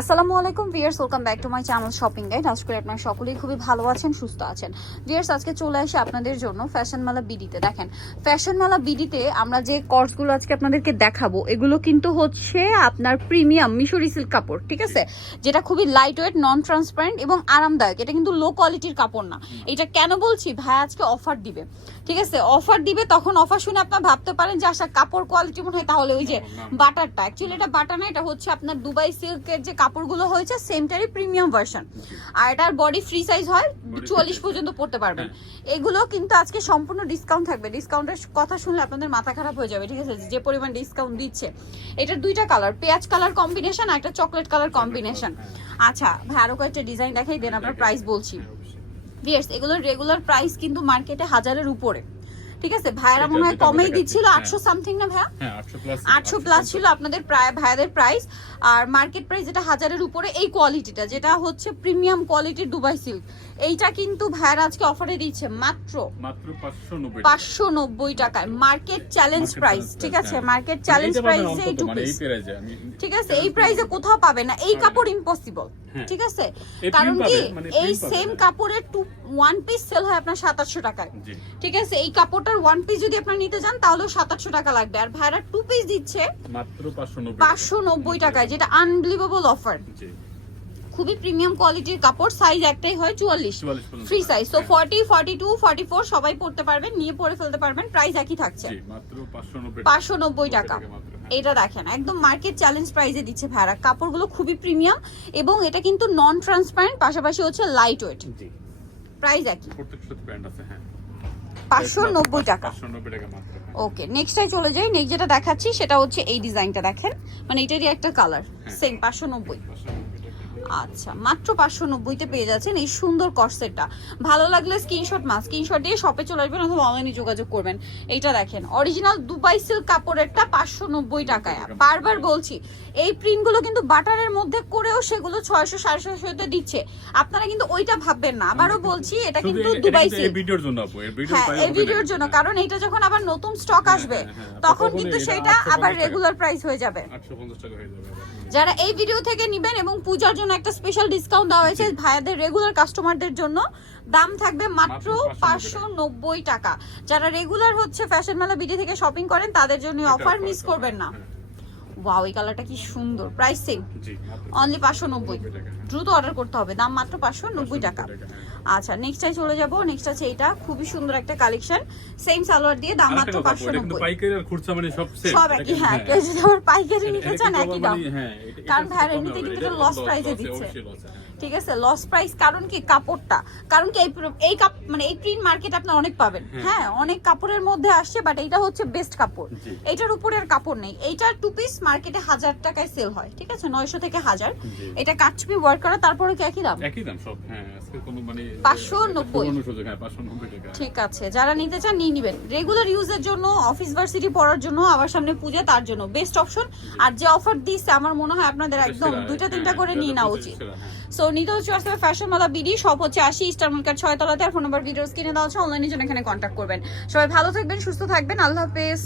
আসসালামু আলাইকুম viewers welcome back to my channel shopping guide. আজ করে আপনারা সকলেই খুবই ভালো আছেন সুস্থ আছেন। ভিয়ার্স আজকে চলে আসে আপনাদের জন্য ফ্যাশন মেলা বিডিতে। দেখেন ফ্যাশন মেলা বিডিতে আমরা যে কোর্সগুলো আজকে আপনাদেরকে দেখাবো এগুলো কিন্তু হচ্ছে আপনার প্রিমিয়াম মিশরি সিল্ক কাপড় ঠিক আছে? যেটা খুবই লাইট ওয়েট নন ট্রান্সপারেন্ট এবং আরামদায়ক। এটা কিন্তু লো কোয়ালিটির কাপড় না। এটা কেন বলছি? ভাই আজকে অফার দিবে। ঠিক আছে? অফার দিবে তখন অফার শুনে আপনার ভাবতে পারেন যে আশা কাপড় কোয়ালিটি মনে হয় তাহলে ওই যে বাটারটা। অ্যাকচুয়ালি এটা বাটার না এটা হচ্ছে আপনার দুবাই সিল্কের যে কাপড়গুলো হয়েছে সেমটারই প্রিমিয়াম ভার্সন। আর এটার বডি ফ্রি সাইজ হয় চুয়াল্লিশ পর্যন্ত পড়তে পারবেন। এগুলো কিন্তু আজকে সম্পূর্ণ ডিসকাউন্ট থাকবে। ডিসকাউন্টের কথা শুনলে আপনাদের মাথা খারাপ হয়ে যাবে ঠিক আছে? যে পরিমাণ ডিসকাউন্ট দিচ্ছে। এটার দুইটা কালার পেঁয়াজ কালার কম্বিনেশন আর একটা চকলেট কালার কম্বিনেশন আচ্ছা ভাই আরও কয়েকটা ডিজাইন দেখাই দেন আপনার প্রাইস বলছি। ভিয়ার্স এগুলোর রেগুলার প্রাইস কিন্তু মার্কেটে হাজারের উপরে। ঠিক আছে? ভাইয়ারা মনে হয় কমেই দিচ্ছিল। আটশো সামথিং না ভাইয়া? হ্যাঁ আটশো প্লাস ছিল আপনাদের প্রায় ভাইয়াদের প্রাইস আর মার্কেট প্রাইস যেটা হাজারের উপরে এই কোয়ালিটিটা যেটা হচ্ছে প্রিমিয়াম কোয়ালিটির দুবাই সিল্ক এইটা কিন্তু ভাইয়ারা আজকে অফারে দিচ্ছে মাত্র মাত্র পাঁচশো নব্বই টাকায়। মার্কেট চ্যালেঞ্জ প্রাইস ঠিক আছে? মার্কেট চ্যালেঞ্জ প্রাইসে এই টু পিস ঠিক আছে? এই প্রাইসে কোথাও পাবে না। এই কাপড় ইম্পসিবল হ্যাঁ। ঠিক আছে? কারণ কি? মানে এই সেম হ্যাঁ। কাপড়ের টু ওয়ান পিস সেল হয় আপনার সাতাশশো টাকায়। ঠিক আছে? এই কাপড়টার ওয়ান পিস যদি আপনার নিতে চান তাহলেও সাতাশশো টাকা লাগবে। আর ভাইরা টু পিস দিচ্ছে মাত্র পাঁচশো নব্বই টাকায় যেটা আনবিলিভেবল অফার খুবই প্রিমিয়াম কোয়ালিটির কাপড় সাইজ একটাই হয় চুয়াল্লিশ। ফ্রি সাইজ তো forty forty two forty four সবাই পড়তে পারবেন নিয়ে পরে ফেলতে পারবেন প্রাইস একই থাকছে। পাঁচশো নব্বই টাকা। হ্যাঁ। এটা দেখেন একদম মার্কেট চ্যালেঞ্জ প্রাইসে দিচ্ছে ভাড়া কাপড়গুলো খুবই প্রিমিয়াম এবং এটা কিন্তু নন ট্রান্সপারেন্ট পাশাপাশি হচ্ছে লাইট ওয়েট প্রাইস একই। পাঁচশো নব্বই টাকা। ওকে নেক্সটে চলে যাই নেক্সট যেটা দেখাচ্ছি সেটা হচ্ছে এই ডিজাইনটা দেখেন মানে এটারই একটা কালার হ্যাঁ। সেম পাঁচশো নব্বই 590 টাকা। আচ্ছা মাত্র পাঁচশো নব্বইতে পেয়ে যাচ্ছেন এই সুন্দর কর্সেটটা ভালো লাগলে স্ক্রিনশট মা স্ক্রিনশট দিয়ে শপে চলে আসবেন অথবা অনলাইনে যোগাযোগ করবেন। এইটা দেখেন অরিজিনাল দুবাই সিল্ক কাপড়েরটা পাঁচশো নব্বই টাকায়। বারবার বলছি এই প্রিন্টগুলো কিন্তু বাটারের মধ্যে করেও সেগুলো ছয়শো সাড়ে ছয়শোতে দিচ্ছে। আপনারা কিন্তু ওইটা ভাববেন না। আবারও বলছি এটা কিন্তু দুবাই সিল্ক ভিডিওর জন্য আপু হ্যাঁ এই ভিডিওর জন্য। কারণ এটা যখন আবার নতুন স্টক আসবে হ্যাঁ, হ্যাঁ, তখন কিন্তু সেটা আবার রেগুলার প্রাইস হয়ে যাবে। আটশো পঞ্চাশ টাকা হয়ে যাবে। যারা এই ভিডিও থেকে নিবেন এবং পূজার জন্য একটা স্পেশাল ডিসকাউন্ট দেওয়া হয়েছে ভাইয়াদের রেগুলার কাস্টমারদের জন্য দাম থাকবে মাত্র পাঁচশো নব্বই টাকা। যারা রেগুলার হচ্ছে ফ্যাশন মেলা বিডি থেকে শপিং করেন তাদের জন্য অফার মিস করবেন না। হ্যাঁ, ওয়াও এই কালারটা কি সুন্দর। প্রাইস সেম অনলি পাঁচশো নব্বই। 90 টাকা, হ্যাঁ। দ্রুত অর্ডার করতে হবে। দাম মাত্র পাঁচশো নব্বই টাকা হ্যাঁ। আচ্ছা নেক্সটে চলে যাব। নেক্সট আছে এটা খুবই সুন্দর একটা কালেকশন সেম সালোয়ার দিয়ে দাম মাত্র কথা আপু, পাঁচশো এটা কিন্তু নব্বই। পাইকারি আর খুচরা মানে সব same, সব একই হ্যাঁ হ্যাঁ, কেউ যদি আবার পাইকারি নিতে চান একই দাম। মানে, হ্যাঁ, এটা- কারণ এটা ভাইয়ের কমে কিন্তু এটা এটা লস প্রাইসে দিচ্ছে। হ্যাঁ। ঠিক আছে লস প্রাইস কারণ কি? কাপড়টা। কারণ কি? এই কাপ মানে এই প্রিন্ট মার্কেট আপনি অনেক পাবেন। হ্যাঁ। অনেক কাপড়ের মধ্যে আসছে বাট এইটা হচ্ছে বেস্ট কাপড়। জি। এইটার উপরে আর কাপড় নেই। এইটার টু পিস মার্কেটে হাজার টাকায় সেল হয় ঠিক আছে? নয়শো থেকে হাজার। এটা কাটছবি ওয়ার্ক করা তারপরে কি একই দাম? একই দাম সব হ্যাঁ। মানে 590 পুরনো সুযোগ হ্যাঁ 590 টাকা। ঠিক আছে যারা নিতে চান নিয়ে নিবেন। রেগুলার ইউজের জন্য অফিস ভার্সিটি পড়ার জন্য আবার সামনে পূজা তার জন্য বেস্ট অপশন আর যে অফার দিচ্ছে আমার মনে হয় আপনাদের একদম দুইটা হ্যাঁ, তিনটা করে নিয়ে নেওয়া উচিত। সো নিতে হচ্ছে আসলে ফ্যাশন মালা বিডি সব হচ্ছে আশি স্টার মার্কেট ছয় তলাতে আর ফোন নাম্বার ভিডিওস কিনে দেওয়া হচ্ছে অনলাইনের জন্য এখানে কন্ট্যাক্ট করবেন। সবাই ভালো থাকবেন সুস্থ থাকবেন আল্লাহ হাফেজ।